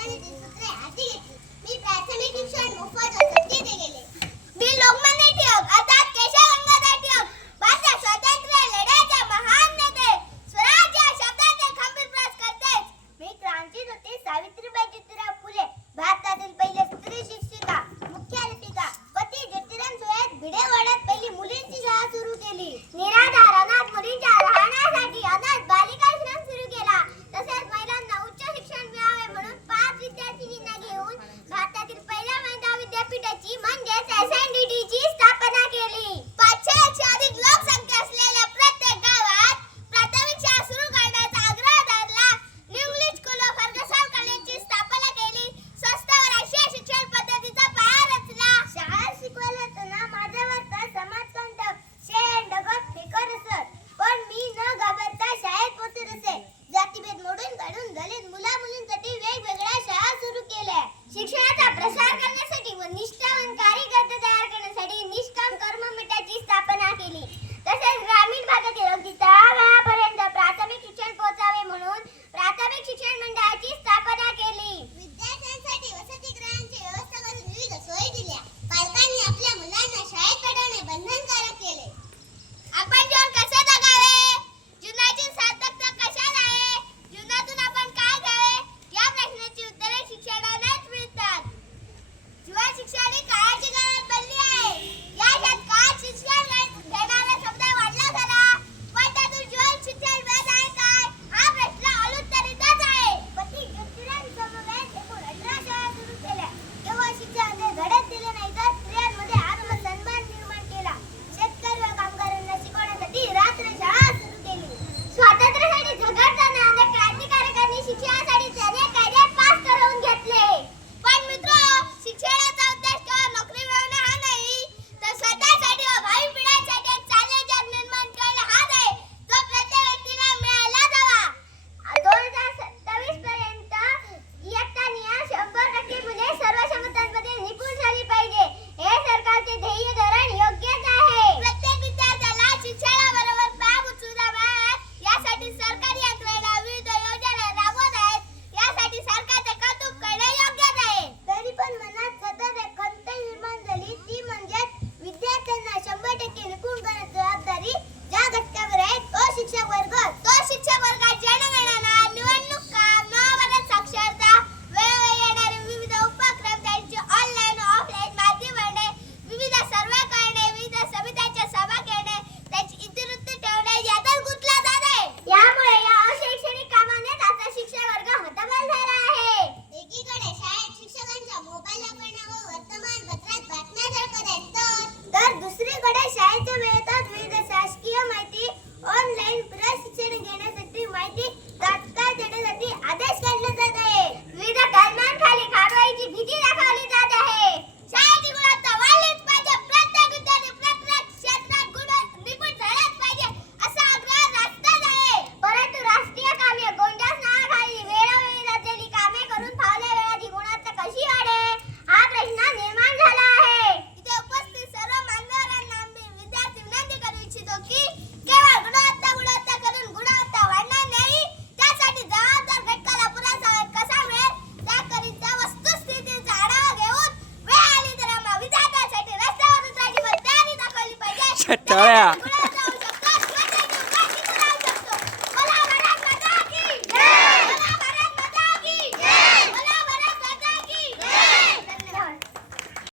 राजधानीतील सूत्रे हाती घेतली. मी प्राथमिक शिक्षण मोफत व सक्तीचे केले. मी लोकमान्य टिळक अर्थात केशव गंगाधर टिळक भारतीय स्वातंत्र्य लढ्याचे महान नेते, स्वराज्य शब्दाचे खंबीर प्रचारकर्ते. मी क्रांतीज्योती सावित्रीबाई ज्योतिराव फुले भारतातील पहिले स्त्री शिक्षिका, मुख्याध्यापिका व ती ज्योतिराम सुळेत भिडेवाड्यात पहिली मुलींची शाळा सुरू केली. निराधार अनाथ मुलींच्या राहण्यासाठी अनाथ बालिकाश्रम सुरू केला. तसेच महिलांना उच्च शिक्षण मिळावे म्हणून 5 विद्यार्थिनींना घेऊन भारतातील पहिल्या महिला विद्यापीठाची म्हणजेच SNDTची स्थापना केली. 500 अधिक लोकसंख्या असलेल्या प्रत्येक गावात प्राथमिक शाळा सुरू करण्याचा आग्रह धरला. इंग्लिश स्कूल ऑफ फर्ग्युसन कॉलेजची स्थापना केली. स्वस्त व राष्ट्रीय शिक्षण पद्धतीचा पाया रचला. शाळा शिकवायला असताना माझा वार्ता समाजकंटक शेण ढगत फेकर असत, पण मी न घाबरता शाळेत पोहोचत असे. जातीभेद मोडून काढून दलित मुला-मुलींसाठी वेगवेगळ्या शाळा सुरू केल्या. शिक्षणाचा प्रसार करण्यासाठी व निष्ठावान कार्यकर्ते तयार करण्यासाठी निष्काम कर्ममठाची स्थापना केली. तसेच ग्रामीण भागातील अगदी तळागाळापर्यंत प्राथमिक शिक्षण पोहोचावे म्हणून प्राथमिक शिक्षण मंडळाची स्थापना केली. विद्यार्थ्यांसाठी वसतिगृहांची व्यवस्था करून विविध सोयी दिल्या. पालकांनी आपल्या मुलांना शाळेत पाठवणे बंधनकारक केले. आपण जीवन कसे जगावे? जीवनाची सार्थकता कशात आहे? जीवनातून आपण काय घ्यावे? या प्रश्नाची उत्तरे शिक्षणानेच मिळतात. जीवन शिक्षण ही काळाची गरज बनली आहे. या शतकात शिक्षण घेणारा शब्द वाढला झाला, पण त्यातून जीवन शिक्षण मिळत आहे काय? हा प्रश्न अनुत्तरितच आहे. पती ज्योतिराम समवेत एकूण 18 शाळा सुरू केल्या. केवळ शिक्षणाने धडेच दिले नाही तर स्त्रियांमध्ये आत्मसन्मान निर्माण केला. शेतकरी व कामगारांना शिकवण्यासाठी रात्र शाळा सुरू केली. स्वातंत्र्यासाठी झगडताना अनेक क्रांतिकारकांनी शिक्षणासाठी अनेक कायदे पास करून घेतले. पण मित्र, शिक्षणाचा उद्देश केवळ नोकरी मिळवणे हा नाही, तर स्वतःसाठी व भावी पिढ्यांसाठी एक चांगले जग निर्माण करणे हाच आहे, जो प्रत्येक व्यक्तीला मिळायला हवा. 2027 पर्यंत इयत्ता निहाय 100% मुले सर्व क्षमतांमध्ये निपुण झाली पाहिजे. हे सरकारचे ध्येय धोरण योग्यच आहे. प्रत्येक विद्यार्थ्याला शिक्षणाबरोबर पायाभूत सुविधा मिळाव्यात यासाठी सरकारी यंत्रणा विविध योजना राबवत आहेत. यासाठी सरकारचे कौतुक करणे योग्यच आहे. तरी पण मनात सतत एक खंत निर्माण झाली, ती म्हणजे विद्यार्थ्यांना 100% निपुण करण्याची जबाबदारी ज्या घटकावर आहे तो शिक्षक वर्ग. तो शिक्षक वर्गात जनगणना, निवडणूक काम, नवभरत साक्षरता, वेळोवेळी येणारे विविध उपक्रम, त्यांची ऑनलाईन व ऑफलाईन माहिती भरणे, विविध सर्वे करणे, विविध समित्यांच्या सभा घेणे, त्याची इतिवृत्त ठेवणे यातच गुंतला जात आहे. यामुळे या अशैक्षणिक कामाने त्याचा शिक्षक वर्ग हतबल झाला आहे. एकीकडे शाळेत शिक्षकांच्या मोबाईल वापरण्यावर वर्तमानपत्रात बातम्या झळकत आहेत, तर दुसरीकडे शाळेच्या वेळेतच विविध शासकीय माहिती ऑनलाईन प्रशिक्षण घेण्यासाठी माहिती तात्काळ देण्यासाठी आदेश काढले जात आहे. विविध कलमांखाली कारवाईची भीती दाखवली जात आहे. शाळेची गुणवत्ता वाढलीच पाहिजे. प्रत्येक विद्यार्थी प्रत्येक क्षेत्रात निपुण झालाच पाहिजे असा आग्रह राष्ट्राचा आहे. परंतु राष्ट्रीय कामे कोणत्याच नावाखाली वेळोवेळी रचलेली कामे करून फावल्या वेळाची गुणवत्ता कशी वाढेल हा प्रश्न निर्माण झाला आहे. इथे उपस्थित सर्व मान्यवरांना मी विद्यार्थी विनंती करू इच्छितो की केवळ गुणवत्ता करून गुणवत्ता वाढणार नाही, त्यासाठी जबाबदार घटकाला पुरासा वेळ कसा मिळेल त्याकरिता वस्तुस्थितीचा आढावा घेऊन वेळ आली तर आम्हा विद्यार्थ्यांसाठी रस्त्यावर उतरायची तयारी दाखवली पाहिजे.